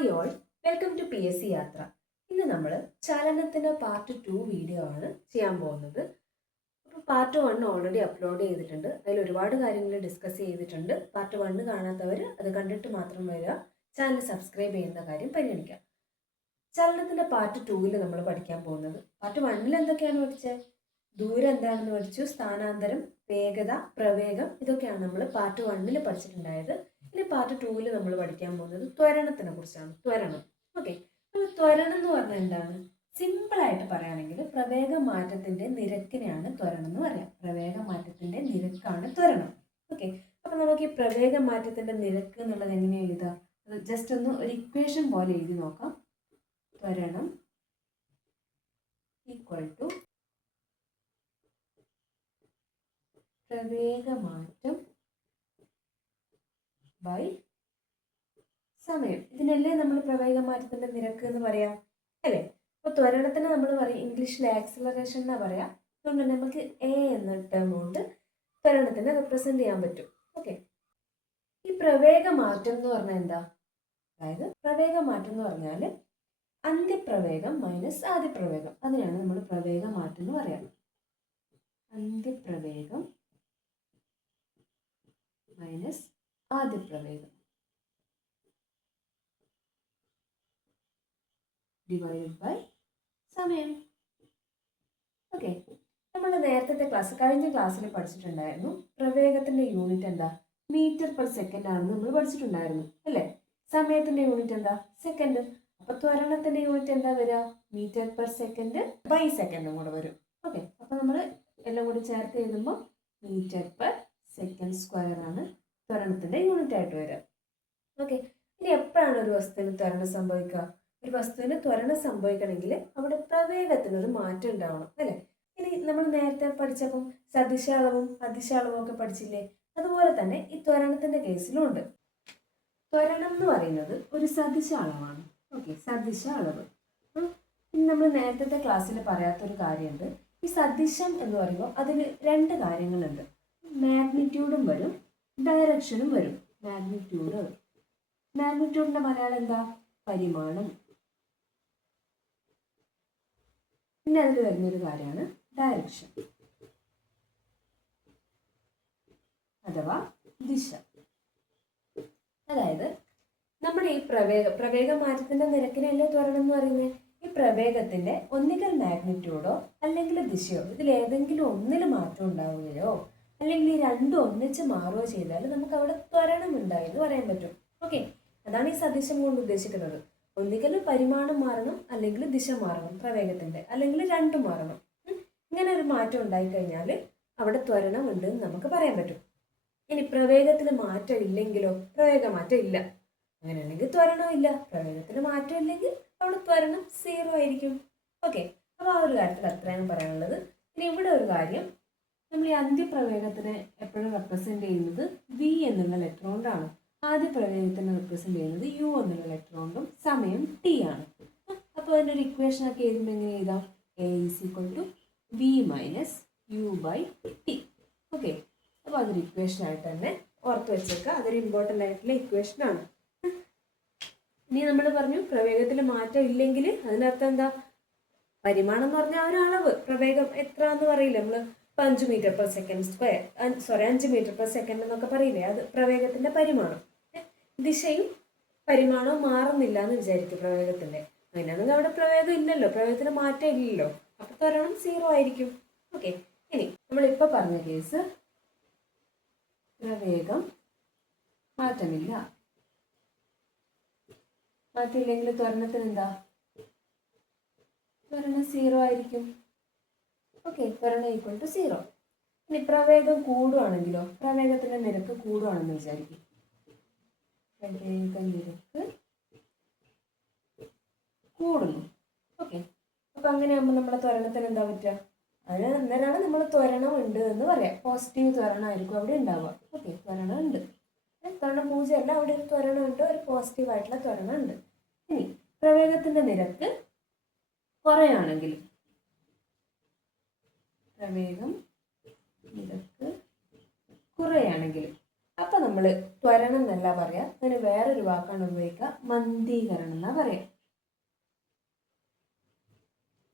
Hi all, welcome to PSC യാത്ര. ഇന്ന് നമ്മൾ ചലനത്തിൻ്റെ പാർട്ട് 2 വീഡിയോ ആണ് ചെയ്യാൻ പോകുന്നത്. അപ്പോൾ പാർട്ട് 1 ഓൾറെഡി അപ്ലോഡ് ചെയ്തിട്ടുണ്ട്. അതിൽ ഒരുപാട് കാര്യങ്ങൾ ഡിസ്കസ് ചെയ്തിട്ടുണ്ട്. പാർട്ട് 1 കാണാത്തവർ അത് കണ്ടിട്ട് മാത്രം വരിക. ചാനൽ സബ്സ്ക്രൈബ് ചെയ്യുന്ന കാര്യം പരിഗണിക്കുക. ചലനത്തിൻ്റെ പാർട്ട് 2 നമ്മൾ പഠിക്കാൻ പോകുന്നത്, പാർട്ട് 1 എന്തൊക്കെയാണ് പഠിച്ചത്? ദൂരം എന്താണെന്ന് പഠിച്ചു, സ്ഥാനാന്തരം, വേഗത, പ്രവേഗം, ഇതൊക്കെയാണ് നമ്മൾ പാർട്ട് 1 പഠിച്ചിട്ടുണ്ടായത്. ഇനി പാർട്ട് 2 നമ്മൾ പഠിക്കാൻ പോകുന്നത് ത്വരണത്തിനെ കുറിച്ചാണ്. ത്വരണം. ഓക്കെ, അപ്പോൾ ത്വരണം എന്ന് പറഞ്ഞാൽ എന്താണ്? സിമ്പിളായിട്ട് പറയുകയാണെങ്കിൽ പ്രവേഗ മാറ്റത്തിന്റെ നിരക്കിനെയാണ് ത്വരണം എന്ന് പറയാം. പ്രവേഗ മാറ്റത്തിന്റെ നിരക്കാണ് ത്വരണം. ഓക്കെ, അപ്പൊ നമുക്ക് ഈ പ്രവേഗ മാറ്റത്തിന്റെ നിരക്ക് എന്നുള്ളത് എങ്ങനെ എഴുതാം? അത് ജസ്റ്റ് ഒന്ന് ഒരു ഇക്വേഷൻ പോലെ എഴുതി നോക്കാം. ത്വരണം ഈക്വൽ ടു പ്രവേഗമാറ്റം ബൈ സമയം. ഇതിനല്ലേ നമ്മൾ പ്രവേഗമാറ്റത്തിന്റെ നിരക്ക് എന്ന് പറയാം, അല്ലേ? അപ്പോൾ ത്വരണത്തിന് നമ്മൾ പറയും ഇംഗ്ലീഷിൽ ആക്സിലറേഷൻ എന്നാ പറയാ. അതുകൊണ്ട് തന്നെ നമുക്ക് എ എന്ന ടേം കൊണ്ട് ത്വരണത്തിനെ റെപ്രസെന്റ് ചെയ്യാൻ പറ്റും. ഓക്കെ, ഈ പ്രവേഗമാറ്റം എന്ന് പറഞ്ഞാൽ എന്താ? അതായത് പ്രവേഗമാറ്റം എന്ന് പറഞ്ഞാൽ അന്ത്യപ്രവേഗം മൈനസ് ആദ്യപ്രവേഗം, അതിനാണ് നമ്മൾ പ്രവേഗമാറ്റം എന്ന് പറയാം. അന്ത്യപ്രവേഗം മൈനസ് ആദ്യപ്രവേഗം ഡിവൈഡഡ് ബൈ സമയം. ഓക്കെ, നമ്മൾ നേരത്തെ കഴിഞ്ഞ ക്ലാസ്സിൽ പഠിച്ചിട്ടുണ്ടായിരുന്നു പ്രവേഗത്തിന്റെ യൂണിറ്റ് എന്താ? മീറ്റർ പെർ സെക്കൻഡ് ആണെന്ന് നമ്മൾ പഠിച്ചിട്ടുണ്ടായിരുന്നു, അല്ലേ? സമയത്തിന്റെ യൂണിറ്റ് എന്താ? സെക്കൻഡ്. അപ്പൊ ത്വരണത്തിന്റെ യൂണിറ്റ് എന്താ വരിക? മീറ്റർ പെർ സെക്കൻഡ് ബൈ സെക്കൻഡും കൂടെ വരും. ഓക്കെ, അപ്പൊ നമ്മൾ എല്ലാം കൂടി ചേർത്ത് എഴുതുമ്പോൾ മീറ്റർ പെർ സെക്കൻഡ് സ്ക്വയർ ആണ് ത്വരണത്തിന്റെ യൂണിറ്റ് ആയിട്ട് വരിക. ഓക്കെ, ഇനി എപ്പോഴാണ് ഒരു വസ്തുവിന് ത്വരണം സംഭവിക്കുക? ഒരു വസ്തുവിന് ത്വരണം സംഭവിക്കണമെങ്കിൽ അവിടെ പ്രവേഗത്തിനൊരു മാറ്റം ഉണ്ടാവണം, അല്ലേ? ഇനി നമ്മൾ നേരത്തെ പഠിച്ചപ്പം സദിശ അളവും അദിശ അളവും ഒക്കെ പഠിച്ചില്ലേ? അതുപോലെ തന്നെ ഈ ത്വരണത്തിന്റെ കേസിലും ഉണ്ട്. ത്വരണം എന്ന് പറയുന്നത് ഒരു സദിശ അളവാണ്. ഓക്കെ, സദിശ അളവ്. ഇനി നമ്മൾ നേരത്തെ ക്ലാസ്സിൽ പറയാത്തൊരു കാര്യമുണ്ട്. ഈ സദിശം എന്ന് പറയുമ്പോൾ അതിൽ രണ്ട് കാര്യങ്ങളുണ്ട്. മാഗ്നിറ്റ്യൂഡും വരും, ഡയറക്ഷനും വരും. മാഗ്നിറ്റ്യൂഡിന്റെ മലയാളം എന്താ? പരിമാണം. പിന്നെ അതിൽ വരുന്നൊരു കാര്യമാണ് ഡയറക്ഷൻ അഥവാ ദിശ. അതായത് നമ്മുടെ ഈ പ്രവേഗ മാറ്റത്തിന്റെ നിരക്കിനല്ലേ ത്വരണം എന്ന് പറയുന്നത്. ഈ പ്രവേഗത്തിന്റെ ഒന്നുകിൽ മാഗ്നിറ്റ്യൂഡോ അല്ലെങ്കിൽ ദിശയോ ഇതിലേതെങ്കിലും ഒന്നിൽ മാറ്റം ഉണ്ടാവുകയോ അല്ലെങ്കിൽ ഈ രണ്ടും ഒന്നിച്ച് മാറുകയോ ചെയ്താൽ നമുക്ക് അവിടെ ത്വരണം ഉണ്ടായി എന്ന് പറയാൻ പറ്റും. ഓക്കെ, അതാണ് ഈ സദിശം കൊണ്ട് ഉദ്ദേശിക്കുന്നത്. ഒന്നുകിൽ പരിമാണം മാറണം അല്ലെങ്കിൽ ദിശ മാറണം പ്രവേഗത്തിന്റെ, അല്ലെങ്കിൽ രണ്ടും മാറണം. ഇങ്ങനെ ഒരു മാറ്റം ഉണ്ടായിക്കഴിഞ്ഞാൽ അവിടെ ത്വരണം ഉണ്ട് എന്ന് നമുക്ക് പറയാൻ പറ്റും. ഇനി പ്രവേഗത്തിന് മാറ്റം ഇല്ലെങ്കിലോ? പ്രവേഗമാറ്റം ഇല്ല, അങ്ങനെയാണെങ്കിൽ ത്വരണം ഇല്ല. പ്രവേഗത്തിന് മാറ്റം ഇല്ലെങ്കിൽ അവിടെ ത്വരണം 0 ആയിരിക്കും. ഓക്കെ, അപ്പോൾ ആ ഒരു കാര്യത്തിൽ അത്രയാണ് പറയാനുള്ളത്. ഇനി ഇവിടെ ഒരു കാര്യം, നമ്മൾ ഈ അന്ത്യപ്രവേഗത്തിനെ എപ്പോഴും റെപ്രസെന്റ് ചെയ്യുന്നത് V എന്നുള്ള ലെറ്റർ കൊണ്ടാണ്. ആദ്യ പ്രവേഗത്തിനെ റെപ്രസെന്റ് ചെയ്യുന്നത് U എന്നുള്ള ലെറ്റർ കൊണ്ടും സമയം T ആണ്. അപ്പോൾ അതിൻ്റെ ഒരു ഇക്വേഷൻ ഒക്കെ എഴുതുമ്പോൾ എങ്ങനെ എഴുതാം? A = V - U/T. ഓക്കെ, അപ്പോൾ അതൊരു ഇക്വേഷൻ ആയിട്ട് തന്നെ ഓർത്ത് വെച്ചേക്കുക. അതൊരു ഇമ്പോർട്ടൻ്റ് ആയിട്ടുള്ള ഇക്വേഷൻ ആണ്. ഇനി നമ്മൾ പറഞ്ഞു പ്രവേഗത്തിൽ മാറ്റം ഇല്ലെങ്കിൽ അതിനർത്ഥം എന്താ? പരിമാണം എന്ന് പറഞ്ഞാൽ ഒരു അളവ്, പ്രവേഗം എത്ര എന്ന് പറയില്ല നമ്മൾ. 5 metre per second square, 5 metre per second എന്നൊക്കെ പറയില്ലേ, അത് പ്രവേഗത്തിന്റെ പരിമാണം. ദിശയും പരിമാണവും മാറുന്നില്ല എന്ന് വിചാരിക്കും പ്രവേഗത്തിന്റെ. അങ്ങനെയാണെങ്കിൽ അവിടെ പ്രവേഗം ഇല്ലല്ലോ, പ്രവേഗത്തിന് മാറ്റം ഇല്ലല്ലോ, അപ്പൊ ത്വരണം 0 ആയിരിക്കും. ഓക്കെ, ഇനി നമ്മളിപ്പോ പറഞ്ഞ കേസ് പ്രവേഗം മാറ്റമില്ല, മാറ്റമില്ലെങ്കിൽ ത്വരണത്തിന് എന്താ? ത്വരണം 0 ആയിരിക്കും. ഓക്കെ, ത്വരണം = 0. ഇനി പ്രവേഗം കൂടുകയാണെങ്കിലോ? പ്രവേഗത്തിന്റെ നിരക്ക് കൂടുകയാണെന്ന് വിചാരിക്കും. പ്രവേഗ നിരക്ക് കൂടുന്നു. ഓക്കെ, അപ്പൊ അങ്ങനെയാകുമ്പോൾ നമ്മളെ ത്വരണത്തിന് എന്താ പറ്റുക? അതിന് അന്നേരമാണ് നമ്മൾ ത്വരണം ഉണ്ട് എന്ന് പറയാം. പോസിറ്റീവ് ത്വരണമായിരിക്കും അവിടെ ഉണ്ടാവുക. ഓക്കെ, ത്വരണം ഉണ്ട്. ത്വരണം 0 അല്ല, അവിടെ ഒരു ത്വരണം ഉണ്ട്, ഒരു പോസിറ്റീവ് ആയിട്ടുള്ള ത്വരണം ഉണ്ട്. ഇനി പ്രവേഗത്തിന്റെ നിരക്ക് കുറയാണെങ്കിൽ, പ്രവേഗം നിരക്ക് കുറയാണെങ്കിൽ അപ്പൊ നമ്മൾ ത്വരണം എന്നല്ല പറയാ, അതിന് വേറൊരു വാക്കാണ് ഉപയോഗിക്കുക, മന്ദീകരണം എന്നാ പറയാ.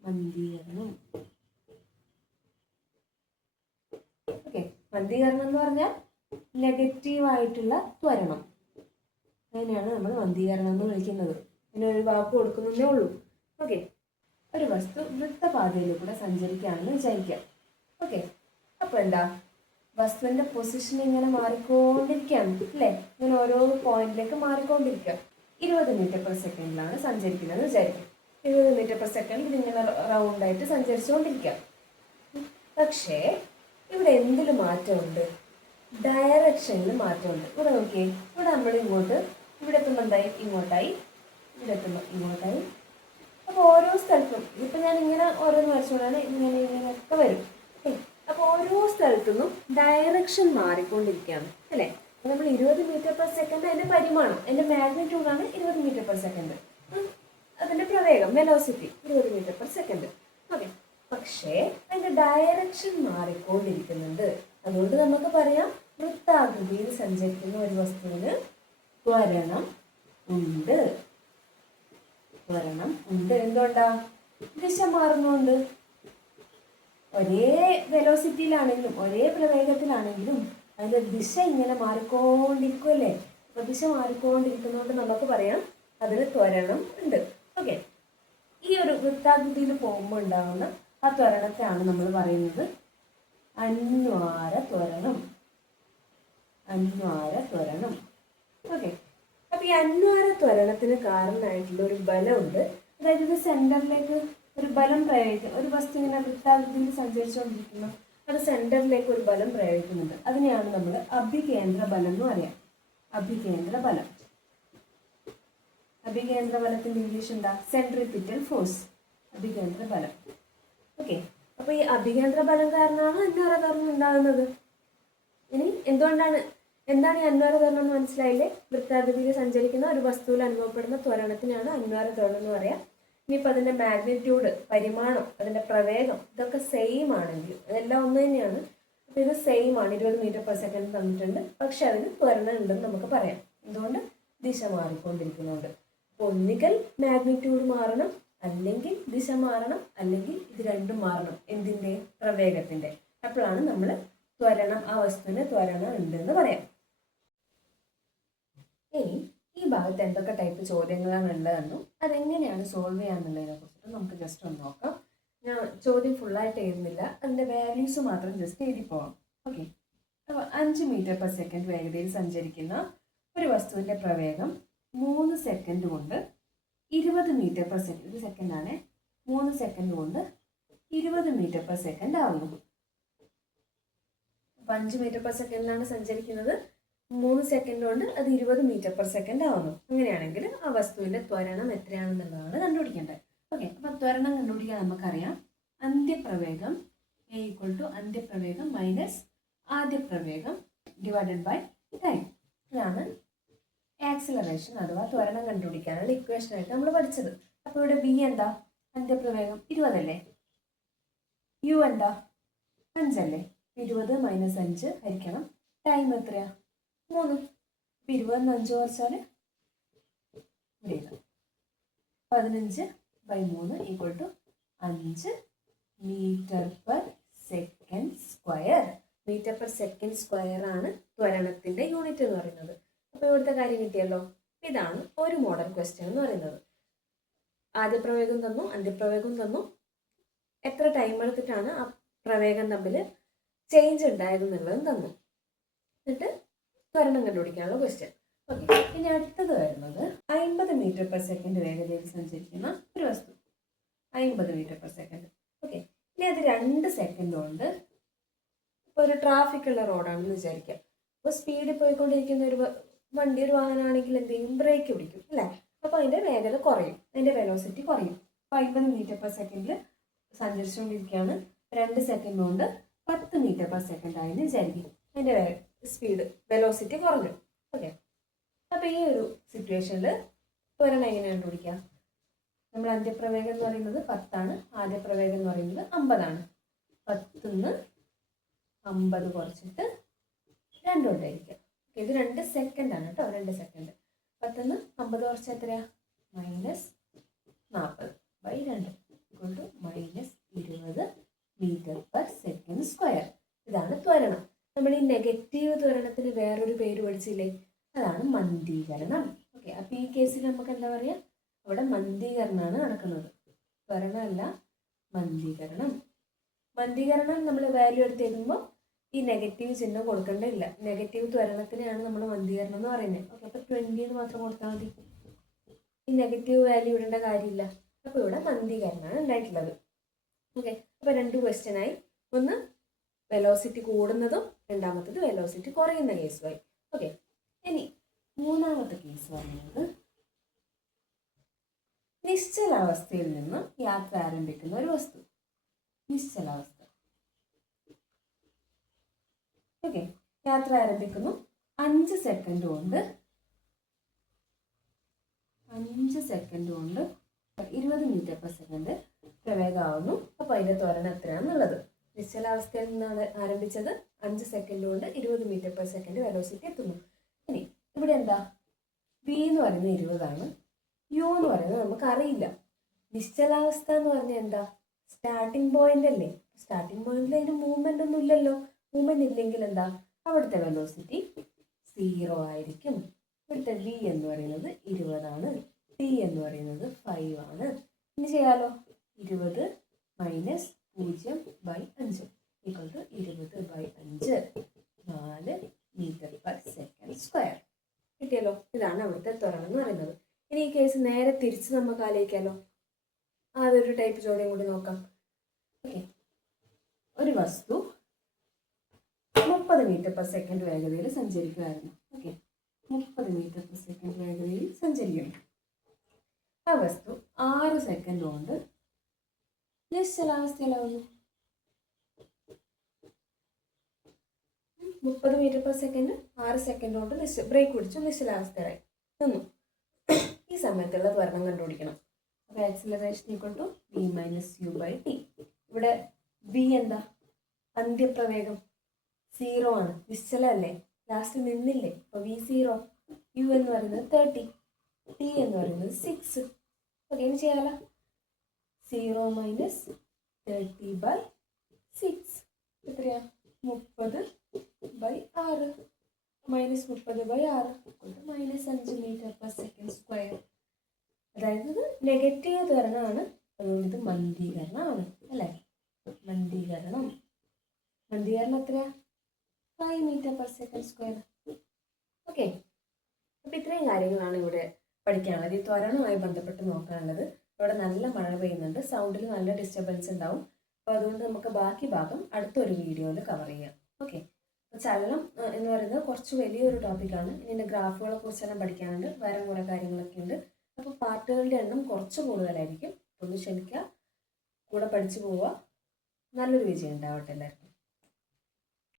മന്ദീകരണം. ഓക്കെ, മന്ദീകരണം എന്ന് പറഞ്ഞാൽ നെഗറ്റീവായിട്ടുള്ള ത്വരണം. അതിനെയാണ് നമ്മൾ മന്ദീകരണം എന്ന് വിളിക്കുന്നത്. ഇതിനൊരു വാക്ക് കൊടുക്കുന്നതേ ഉള്ളൂ. ഓക്കെ, ഒരു വസ്തു വൃത്തപാതയിലൂടെ സഞ്ചരിക്കുകയാണെന്ന് വിചാരിക്കാം. ഓക്കെ, അപ്പോൾ എന്താ, വസ്തുവിന്റെ പൊസിഷൻ ഇങ്ങനെ മാറിക്കൊണ്ടിരിക്കുകയാണ് അല്ലേ, ഇങ്ങനെ ഓരോ പോയിന്റിലേക്ക് മാറിക്കൊണ്ടിരിക്കുക. 20 മീറ്റർ പെർ സെക്കൻഡിലാണ് സഞ്ചരിക്കുന്നത് വിചാരിക്കും. 20 മീറ്റർ പെർ സെക്കൻഡ് ഇതിങ്ങനെ റൗണ്ടായിട്ട് സഞ്ചരിച്ചുകൊണ്ടിരിക്കുക. പക്ഷേ ഇവിടെ എന്തിൽ മാറ്റമുണ്ട്? ഡയറക്ഷനിൽ മാറ്റമുണ്ട്. ഇവിടെ നോക്കിയേ, ഇവിടെ നമ്മൾ ഇങ്ങോട്ട്, ഇവിടെ എത്തുമ്പോൾ എന്തായി, ഇങ്ങോട്ടായി, ഇവിടെ എത്തുമ്പോൾ ഇങ്ങോട്ടായി. അപ്പോൾ ഓരോ സ്ഥലത്തും ഇപ്പം ഞാൻ ഇങ്ങനെ ഓരോന്ന് വരച്ചുകൊണ്ടാണ് ഇങ്ങനെ ഇങ്ങനെയൊക്കെ വരും. അപ്പോൾ ഓരോ സ്ഥലത്തുനിന്നും ഡയറക്ഷൻ മാറിക്കൊണ്ടിരിക്കുകയാണ് അല്ലേ. നമ്മൾ 20 മീറ്റർ പെർ സെക്കൻഡ് അതിൻ്റെ പരിമാണം, അതിൻ്റെ മാഗ്നിറ്റ്യൂഡാണ് 20 മീറ്റർ പെർ സെക്കൻഡ്. അതിൻ്റെ പ്രവേഗം, velocity 20 metre per second. Okay, പക്ഷേ അതിൻ്റെ ഡയറക്ഷൻ മാറിക്കൊണ്ടിരിക്കുന്നുണ്ട്. അതുകൊണ്ട് നമുക്ക് പറയാം വൃത്താകൃതിയിൽ സഞ്ചരിക്കുന്ന ഒരു വസ്തുവിന് ത്വരണം ഉണ്ട്. ത്വരണം ഉണ്ട്. എന്തുകൊണ്ടാ? ദിശ മാറുന്നുണ്ട്. ഒരേ വെലോസിറ്റിയിലാണെങ്കിലും ഒരേ പ്രവേഗത്തിലാണെങ്കിലും അതിൻ്റെ ദിശ ഇങ്ങനെ മാറിക്കൊണ്ടിരിക്കുമല്ലേ. അപ്പോൾ ദിശ മാറിക്കൊണ്ടിരിക്കുന്നതുകൊണ്ട് നമുക്ക് പറയാം അതിന് ത്വരണം ഉണ്ട്. ഓക്കെ, ഈ ഒരു വൃത്താകൃതിയിൽ പോകുമ്പോൾ ഉണ്ടാകുന്ന ആ ത്വരണത്തെയാണ് നമ്മൾ പറയുന്നത് അന്വാര ത്വരണം. അന്വാര ത്വരണം. ഓക്കെ, അപ്പോൾ ഈ അന്വാര ത്വരണത്തിന് കാരണമായിട്ടുള്ള ഒരു ബലമുണ്ട്. അതായത് ഇത് സെന്ററിലേക്ക് ഒരു ബലം പ്രയോഗിക്കും. ഒരു വസ്തു ഇങ്ങനെ വൃത്താകൃതിയിൽ സഞ്ചരിച്ചുകൊണ്ടിരിക്കുന്നു, അത് സെന്ററിലേക്ക് ഒരു ബലം പ്രയോഗിക്കുന്നുണ്ട്. അതിനെയാണ് നമ്മൾ അഭികേന്ദ്ര ബലം എന്ന് പറയാം. അഭികേന്ദ്ര ബലം. അഭികേന്ദ്ര ബലത്തിന്റെ ഇംഗ്ലീഷ് എന്താ? Centripetal force. അഭികേന്ദ്ര ബലം. ഓക്കെ, അപ്പോൾ ഈ അഭികേന്ദ്ര ബലം കാരണമാണ് അന്വാര ത്വരണം ഉണ്ടാകുന്നത്. ഇനി എന്താണ് ഈ അന്വാര ത്വരണം എന്ന് മനസ്സിലായില്ലേ? വൃത്താകൃതിയിൽ സഞ്ചരിക്കുന്ന ഒരു വസ്തുവിൽ അനുഭവപ്പെടുന്ന ത്വരണത്തിനാണ് അന്വാര ത്വരണം എന്ന് പറയാം. ഇനിയിപ്പോൾ അതിൻ്റെ മാഗ്നിറ്റ്യൂഡ്, പരിമാണം, അതിൻ്റെ പ്രവേഗം ഇതൊക്കെ സെയിം ആണെങ്കിൽ, അതെല്ലാം ഒന്ന് തന്നെയാണ്. അപ്പോൾ ഇത് സെയിം ആണ്, 20 മീറ്റർ പെർ സെക്കൻഡ് തന്നിട്ടുണ്ട്. പക്ഷെ അതിന് ത്വരണം ഉണ്ടെന്ന് നമുക്ക് പറയാം. എന്തുകൊണ്ട്? ദിശ മാറിക്കൊണ്ടിരിക്കുന്നുണ്ട്. അപ്പോൾ ഒന്നുകിൽ മാഗ്നിറ്റ്യൂഡ് മാറണം, അല്ലെങ്കിൽ ദിശ മാറണം, അല്ലെങ്കിൽ ഇത് രണ്ടും മാറണം. എന്തിൻ്റെ? പ്രവേഗത്തിൻ്റെ. അപ്പോഴാണ് നമ്മൾ ത്വരണം, ആ വസ്തുവിന് ത്വരണം ഉണ്ടെന്ന് പറയാം. ഇനി ഈ ഭാഗത്ത് എന്തൊക്കെ ടൈപ്പ് ചോദ്യങ്ങളാണ് ഉള്ളതെന്നും അതെങ്ങനെയാണ് സോൾവ് ചെയ്യാന്നുള്ളതിനെ കുറിച്ചിട്ട് നമുക്ക് ജസ്റ്റ് ഒന്ന് നോക്കാം. ഞാൻ ചോദ്യം ഫുള്ളായിട്ട് എഴുതുന്നില്ല, അതിൻ്റെ വാല്യൂസ് മാത്രം ജസ്റ്റ് എഴുതി പോവാം. ഓക്കെ, അപ്പോൾ 5 മീറ്റർ പെർ സെക്കൻഡ് വേഗതയിൽ സഞ്ചരിക്കുന്ന ഒരു വസ്തുവിൻ്റെ പ്രവേഗം 3 സെക്കൻഡ് കൊണ്ട് 20 മീറ്റർ പെർ സെക്കൻഡ്, ഒരു സെക്കൻഡാണ്, 3 സെക്കൻഡ് കൊണ്ട് 20 മീറ്റർ പെർ സെക്കൻഡ് ആവുന്നു. അപ്പം 5 മീറ്റർ പെർ സെക്കൻഡിലാണ് സഞ്ചരിക്കുന്നത്, 3 സെക്കൻഡ് കൊണ്ട് അത് 20 മീറ്റർ പെർ സെക്കൻഡ് ആവുന്നു. അങ്ങനെയാണെങ്കിൽ ആ വസ്തുവിൻ്റെ ത്വരണം എത്രയാണെന്നുള്ളതാണ് കണ്ടുപിടിക്കേണ്ടത്. ഓക്കെ, അപ്പം ത്വരണം കണ്ടുപിടിക്കാൻ നമുക്കറിയാം അന്ത്യപ്രവേഗം A = അന്ത്യപ്രവേഗം മൈനസ് ആദ്യപ്രവേഗം ഡിവൈഡഡ് ബൈ ടൈം. ഇതാണ് ആക്സിലറേഷൻ അഥവാ ത്വരണം കണ്ടുപിടിക്കാനുള്ള ഇക്വേഷനായിട്ട് നമ്മൾ പഠിച്ചത്. അപ്പോൾ ഇവിടെ V എന്താ? അന്ത്യപ്രവേഗം 20 അല്ലേ, U എന്താ? 5 അല്ലേ. 20 - 5 ഹരിക്കണം ടൈം എത്രയാ? 3. 20 5 കുറച്ചാൽ 15/3 = 5 metre per second square. Metre per second square ആണ് ത്വരണത്തിൻ്റെ യൂണിറ്റ് എന്ന് പറയുന്നത്. അപ്പോൾ ഇവിടുത്തെ കാര്യം കിട്ടിയല്ലോ. ഇതാണ് ഒരു മോഡൽ ക്വസ്റ്റ്യൻ എന്ന് പറയുന്നത്. ആദ്യ പ്രവേഗം തന്നു, അന്ത്യപ്രവേഗം തന്നു, എത്ര ടൈം എടുത്തിട്ടാണ് ആ പ്രവേഗം തമ്മിൽ ചേഞ്ച് ഉണ്ടായതെന്നുള്ളതും തന്നു. എന്നിട്ട് ത്വരണം കണ്ടുപിടിക്കാനുള്ള ക്വസ്റ്റ്യൻ. ഓക്കെ, ഇനി അടുത്തത് വരുന്നത് 50 മീറ്റർ പെർ സെക്കൻഡ് വേഗതയിൽ സഞ്ചരിക്കുന്ന ഒരു വസ്തു. 50 മീറ്റർ പെർ സെക്കൻഡ്. ഓക്കെ, ഇനി അത് 2 സെക്കൻഡ് കൊണ്ട്, ഇപ്പോൾ ഒരു ട്രാഫിക്കുള്ള റോഡാണെന്ന് വിചാരിക്കാം. അപ്പോൾ സ്പീഡിൽ പോയിക്കൊണ്ടിരിക്കുന്ന ഒരു വണ്ടി, ഒരു വാഹനമാണെങ്കിൽ എന്ത് ചെയ്യും? ബ്രേക്ക് പിടിക്കും അല്ലേ. അപ്പോൾ അതിൻ്റെ വേഗത കുറയും, അതിൻ്റെ വെലോസിറ്റി കുറയും. അപ്പോൾ 50 മീറ്റർ പെർ സെക്കൻഡിൽ സഞ്ചരിച്ചുകൊണ്ടിരിക്കുകയാണ്, 2 സെക്കൻഡ് കൊണ്ട് 10 മീറ്റർ പെർ സെക്കൻഡ് ആയെന്ന് വിചാരിക്കും. അതിൻ്റെ സ്പീഡ്, വെലോസിറ്റി കുറഞ്ഞു. ഓക്കെ, അപ്പോൾ ഈ ഒരു സിറ്റുവേഷനിൽ ത്വരണം എങ്ങനെ കണ്ടുപിടിക്കുക? നമ്മൾ അന്ത്യപ്രവേഗം എന്ന് പറയുന്നത് 10 ആണ്, ആദ്യ പ്രവേഗം എന്ന് പറയുന്നത് 50 ആണ്. 10 നിന്ന് 50 കുറച്ചിട്ട് 2 കൊണ്ടായിരിക്കുക. ഇത് 2 സെക്കൻഡാണ് കേട്ടോ, 2 സെക്കൻഡ്. 10 50 കുറച്ച് എത്രയാ? -40/2 -20 m/s². ഇതാണ് ത്വരണം. നമ്മൾ ഈ നെഗറ്റീവ് ത്വരണത്തിന് വേറൊരു പേര് പഠിച്ചില്ലേ? അതാണ് മന്ദീകരണം. ഓക്കെ, അപ്പോൾ ഈ കേസിൽ നമുക്ക് എന്താ പറയുക? അവിടെ മന്ദീകരണമാണ് നടക്കുന്നത്, ത്വരണമല്ല, മന്ദീകരണം. മന്ദീകരണം നമ്മൾ വാല്യൂ എടുത്ത് എഴുതുമ്പോൾ ഈ നെഗറ്റീവ് ചിഹ്നം കൊടുക്കേണ്ടതില്ല. നെഗറ്റീവ് ത്വരണത്തിനെയാണ് നമ്മൾ മന്ദീകരണം എന്ന് പറയുന്നത്. ഓക്കെ, അപ്പോൾ 20 എന്ന് മാത്രം കൊടുത്താൽ മതി, ഈ നെഗറ്റീവ് വാല്യൂ ഇടേണ്ട കാര്യമില്ല. അപ്പോൾ ഇവിടെ മന്ദീകരണമാണ് ഉണ്ടായിട്ടുള്ളത്. ഓക്കെ, അപ്പോൾ 2 ക്വസ്റ്റ്യനായി. ഒന്ന് വെലോസിറ്റി കൂടുന്നതും രണ്ടാമത്തത് വെലോസിറ്റി കുറയുന്ന കേസുമായി. ഓക്കെ, ഇനി മൂന്നാമത്തെ കേസ് പറയുന്നത് നിശ്ചലാവസ്ഥയിൽ നിന്ന് യാത്ര ആരംഭിക്കുന്ന ഒരു വസ്തു. നിശ്ചലാവസ്ഥ. ഓക്കെ, യാത്ര ആരംഭിക്കുന്നു. 5 സെക്കൻഡ് കൊണ്ട് 20 m/s പ്രവേഗമാവുന്നു. അപ്പോൾ അതിൻ്റെ ത്വരണം എത്രയാണെന്നുള്ളത്. നിശ്ചലാവസ്ഥയിൽ നിന്നാണ് ആരംഭിച്ചത്. 5 സെക്കൻഡ് കൊണ്ട് 20 m/s വെലോസിറ്റി എത്തുന്നു. ഇനി ഇവിടെ എന്താ? v എന്ന് പറയുന്നത് 20 u എന്ന് പറയുന്നത് നമുക്കറിയില്ല. നിശ്ചലാവസ്ഥ എന്ന് പറഞ്ഞാൽ എന്താ? സ്റ്റാർട്ടിംഗ് പോയിന്റ് അല്ലേ? സ്റ്റാർട്ടിംഗ് പോയിന്റിൽ അതിന് മൂവ്മെന്റ് ഒന്നും ഇല്ലല്ലോ. മൂവ്മെന്റ് ഇല്ലെങ്കിൽ എന്താ? അവിടുത്തെ വെലോസിറ്റി 0 ആയിരിക്കും. ഇവിടുത്തെ v എന്ന് പറയുന്നത് 20 t എന്ന് പറയുന്നത് 5 ആണ്. ഇനി ചെയ്യാലോ. 20 - 0/5 20/5 4 m/s². കിട്ടിയല്ലോ. ഇതാണ് അവിടുത്തെ ത്വരണം എന്ന് പറയുന്നത്. ഇനി ഈ കേസ് നേരെ തിരിച്ച് നമുക്ക് ആലോചിക്കാമല്ലോ. അതൊരു ടൈപ്പ് ചോദ്യം കൂടി നോക്കാം. ഓക്കെ, ഒരു വസ്തു 30 m/s വേഗതയിൽ സഞ്ചരിക്കുമായിരുന്നു. ഓക്കെ, 30 m/s വേഗതയിൽ സഞ്ചരിക്കുന്നു. ആ വസ്തു 6 സെക്കൻഡ് കൊണ്ട് നിശ്ചലാവസ്ഥയിലാവുന്നു. 30 m/s 6 സെക്കൻഡ് കൊണ്ട് ബ്രേക്ക് പിടിച്ചു നിശ്ചലാവസ്ഥയായി നിന്നു. ഈ സമയത്തുള്ള ത്വരണം കണ്ടുപിടിക്കണം. അപ്പോൾ ആക്സിലറേഷൻ = v - u/t. ഇവിടെ v എന്താ? അന്ത്യപ്രവേഗം 0 ആണ്. നിശ്ചലല്ലേ, ലാസ്റ്റ് നിന്നില്ലേ. അപ്പോൾ v 0. u എന്ന് പറയുന്നത് 30, t എന്ന് പറയുന്നത് 6. ഓക്കെ, ഇനി ചെയ്യാലോ. 0 - 30/6 എത്രയാ? 30/6 -30/6 -5 m/s². അതായത് ഇത് നെഗറ്റീവ് ത്വരണമാണ്, അതുകൊണ്ട് ഇത് മന്ദീകരണമാണ് അല്ലേ? മന്ദീകരണം എത്രയാ? 5 m/s². ഓക്കെ, അപ്പോൾ ഇത്രയും കാര്യങ്ങളാണ് ഇവിടെ പഠിക്കാനുള്ളത്. ഈ ത്വരണവുമായി ബന്ധപ്പെട്ട് നോക്കാനുള്ളത്. ഇവിടെ നല്ല മഴ പെയ്യുന്നുണ്ട്, സൗണ്ടിൽ നല്ല ഡിസ്റ്റർബൻസ് ഉണ്ടാവും. അപ്പോൾ അതുകൊണ്ട് നമുക്ക് ബാക്കി ഭാഗം അടുത്തൊരു വീഡിയോയിൽ കവർ ചെയ്യാം. ഓക്കെ, അപ്പോൾ ചലനം എന്ന് പറയുന്നത് കുറച്ച് വലിയൊരു ടോപ്പിക്കാണ്. ഇതിൻ്റെ ഗ്രാഫുകളെ കുറിച്ചെല്ലാം പഠിക്കാനുണ്ട്, വേറെ കുറേ കാര്യങ്ങളൊക്കെ ഉണ്ട്. അപ്പോൾ പാർട്ടുകളുടെ എണ്ണം കുറച്ച് കൂടുതലായിരിക്കും. ഒന്ന് ക്ഷമിക്കുക, കൂടെ പഠിച്ചു പോവുക. നല്ലൊരു വിജയം ഉണ്ടാവട്ടെ എല്ലാവർക്കും.